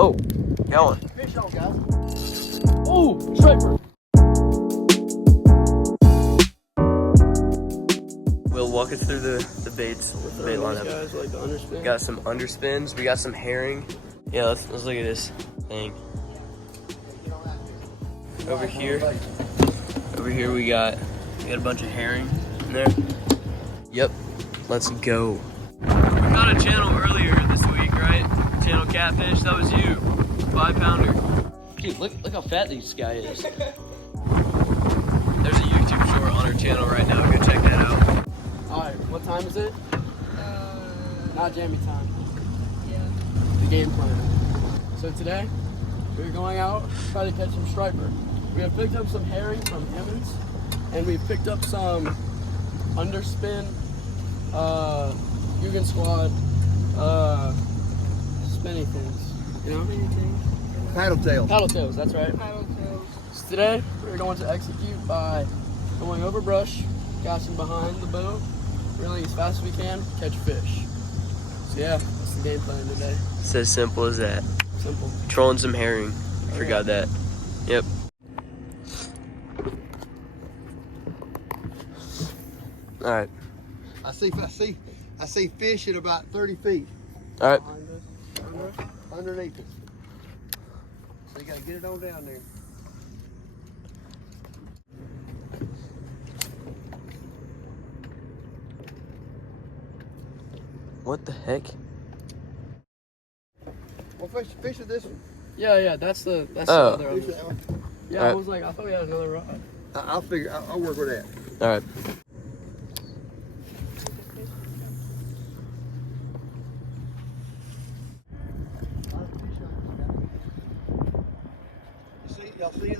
Oh, going. Fish on, guys. Oh, striper. Will, walk us through the baits, the bait lineup. Guys like the underspin. Got some underspins. We got some herring. Yeah, let's look at this thing. Over here we got a bunch of herring in there. Yep, let's go. We caught a channel earlier this week, right? Channel catfish. That was you, 5-pounder. Dude, look how fat this guy is. There's a YouTube short on our channel right now. Go check that out. All right, what time is it? Not jammy time. Yeah. The game plan. So today, we're going out, try to catch some striper. We have picked up some herring from Emmons, and we've picked up some underspin, Hugin Squad, spinny things. You know? Spinny things. Paddle tails. Paddle tails, that's right. Paddle tails. So today, we're going to execute by going over brush, casting behind the boat, reeling as fast as we can, catch fish. So yeah, that's the game plan today. It's as simple as that. Simple. Trolling some herring. Forgot that. Yep. All right. I see fish at about 30 feet All right. Behind us. underneath us. So you gotta get it on down there. What the heck? Well, fish with this one. Yeah, that's the Oh. other Fish one. with that one. Yeah, Alright. I was like, I thought we had another rod. I'll work with that. All right. Y'all see it?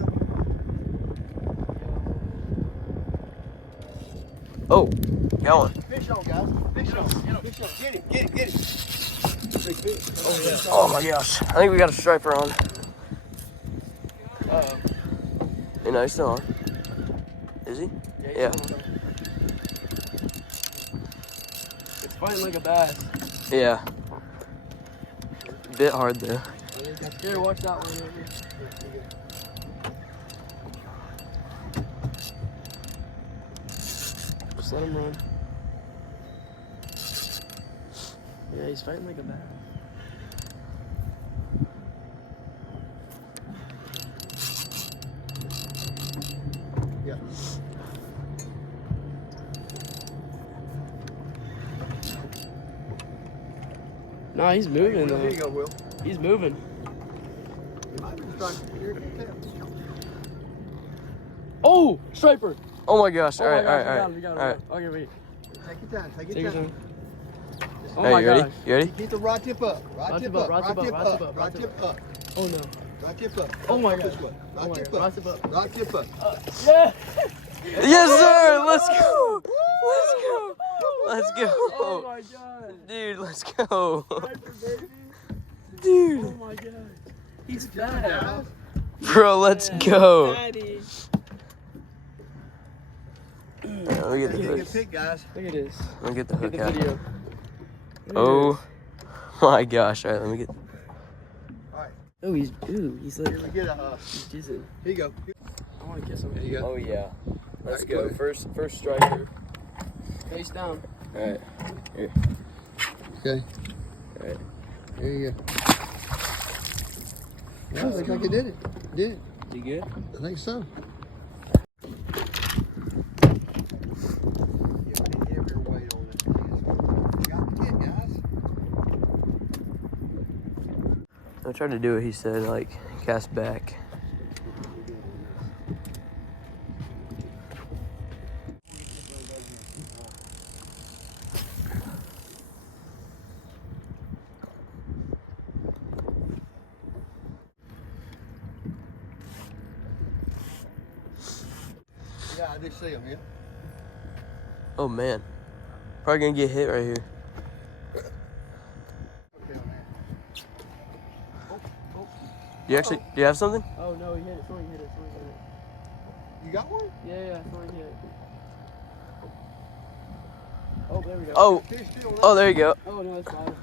Oh, going. Fish on, guys. Fish on. Fish on. Get it. Big fish. Oh yeah. Oh my gosh. I think we got a striper on. Uh-oh. You know, he's still on. Is he? Yeah. It's fighting like a bass. Yeah. Bit hard though. Here, watch that one over here. Just let him run. Yeah, he's fighting like a bass. Yeah. Nah, he's moving Here you though. go, Will. He's moving. You might be striking. Here it comes. Oh, striper. Oh my gosh. Oh All my right. gosh, All right. we got him. All right. Okay, wait. Take your time. Take your time. Oh Hey, my you ready? gosh. You ready? Keep the rod tip up. Rod tip up. rod tip up, Rod tip rod tip up, up. rod Rod tip tip up. Oh no. Rod tip up. Oh my This gosh. way. Oh Rod my tip God. up. Rod tip up. Yeah. Yes, sir. Let's go. Let's go. Let's go. Oh my god. Dude, let's go. Striper, baby. Dude. Oh my god. He's fat. Bro, let's go. Daddy. Let me get the Get a good hook. pick, guys. Look at this. Let me get the Look hook at the out. video. Look at Oh my gosh. All right, let me get. All right. this. He's like, Here we get a. he's jizzing. Here you go. I want to kiss him. Here you go. Oh yeah. Let's Alright, go. go. First striker. Face down. All right. Here. Okay. All right. Here you go. Yeah, looks like it did it. Did it. You good? I think so. I tried to do what he said, like cast back. Yeah, I do see him, yeah. Oh man. Probably gonna get hit right here. Do you have something? Oh no, he hit it. Someone hit it. Someone hit it. You got one? Yeah, someone hit it. Oh, there we go. Oh, Fish still oh, there you go. Oh no, it's fine.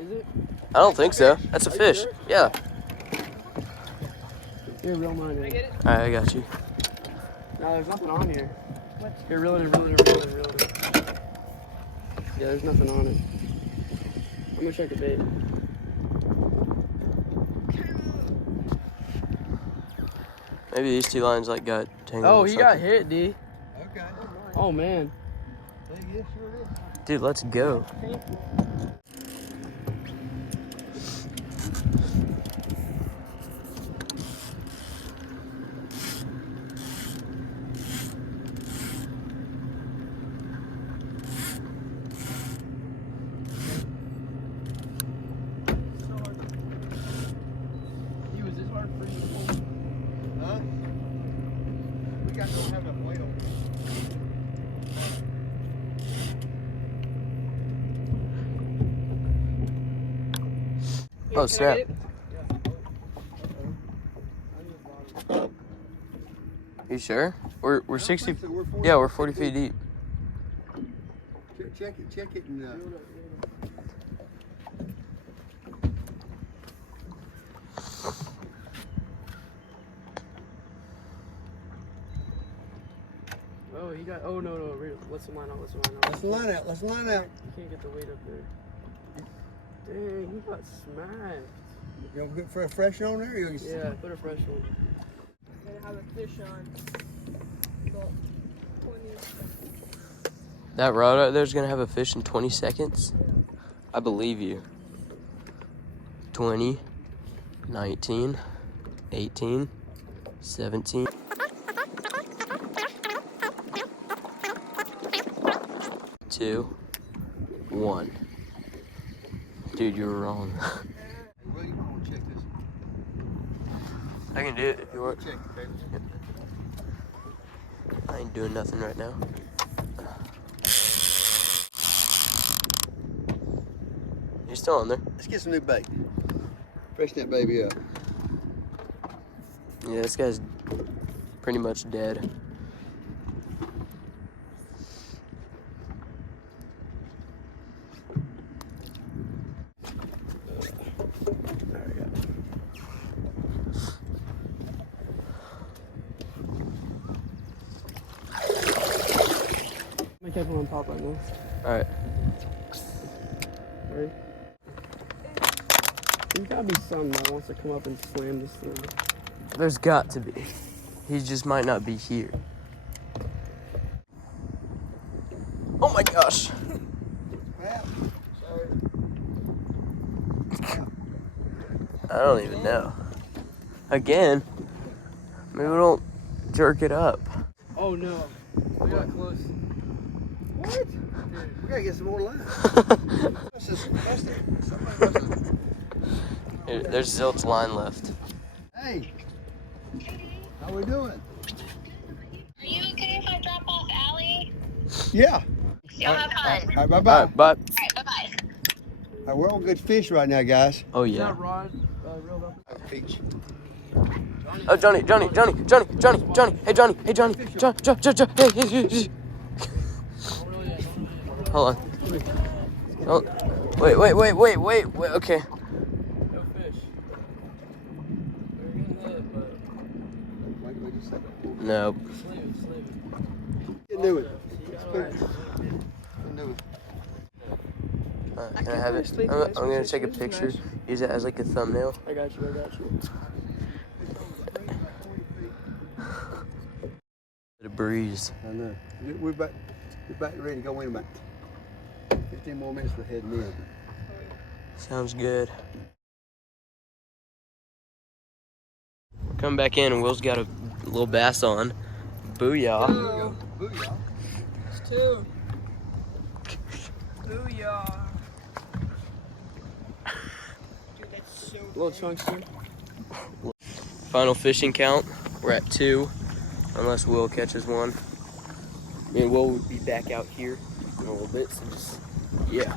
Is it? I don't think so. That's a fish. Yeah. Here, reel mine in. All right, I got you. No, there's nothing on here. What? Here, reel it in, reel it in, reel it in, reel it in. Yeah, there's nothing on it. I'm gonna check the bait. Maybe these two lines like got tangled. Oh, or he got something. hit, D. Okay. Oh, man. Yeah, sure it is. Dude, let's go. He was this hard for you. Huh? We got to have enough weight on it. Oh snap! You sure? We're 60. We're 40. Yeah, we're 40 feet deep. Check it, and Oh, he got. Oh, no. Let's the line out. Let's let's line out. Let's line out. You can't get the weight up there. Dang, he got smacked. You gonna put a fresh on there? Or you Yeah, put a fresh one. Gonna have a fish on. About 20. That rod out there's gonna have a fish in 20 seconds. I believe you. 20, 19, 18, 17. 2, 1. Dude, you were wrong. Well, you want to check this? I can do it if you want. Check the papers. I ain't doing nothing right now. You're still on there. Let's get some new bait. Freshen that baby up. Yeah, this guy's pretty much dead. Be careful on top right now. Alright. Ready? There's gotta be some that wants to come up and slam this thing. There's got to be. He just might not be here. Oh my gosh. Well, sorry. I don't even know. Again, maybe we don't jerk it up. Oh no. We got close. What? We gotta get some more line. Here, there's Zilt's line left. Hey, how we doing? Are you okay if I drop off Allie? Yeah. Y'all have fun. All right, bye-bye. Alright, bye. All right, bye-bye. All right, we're all good fish right now, guys. Oh Is yeah. that rod reeled up? Peach. Oh Johnny. Hey Johnny. Hey. Oh, really? Yeah. Hold on. Oh, wait. Okay. No fish. They're getting hit, but Wait just a second. No. slave it. Get new it. You got it. Get new it. Can I have it? I'm gonna take a picture. Use it as like a thumbnail. I got you. The breeze. I know. We're back ready to go in about 15 more minutes. We're heading in. Sounds good. We're coming back in and Will's got a little bass on. Booyah. There you go. Booyah. It's 2. Booyah. Dude, that's so Little chunks here. Final fishing count. We're at 2. Unless Will catches one. Me and Will will be back out here in a little bit, so just, yeah.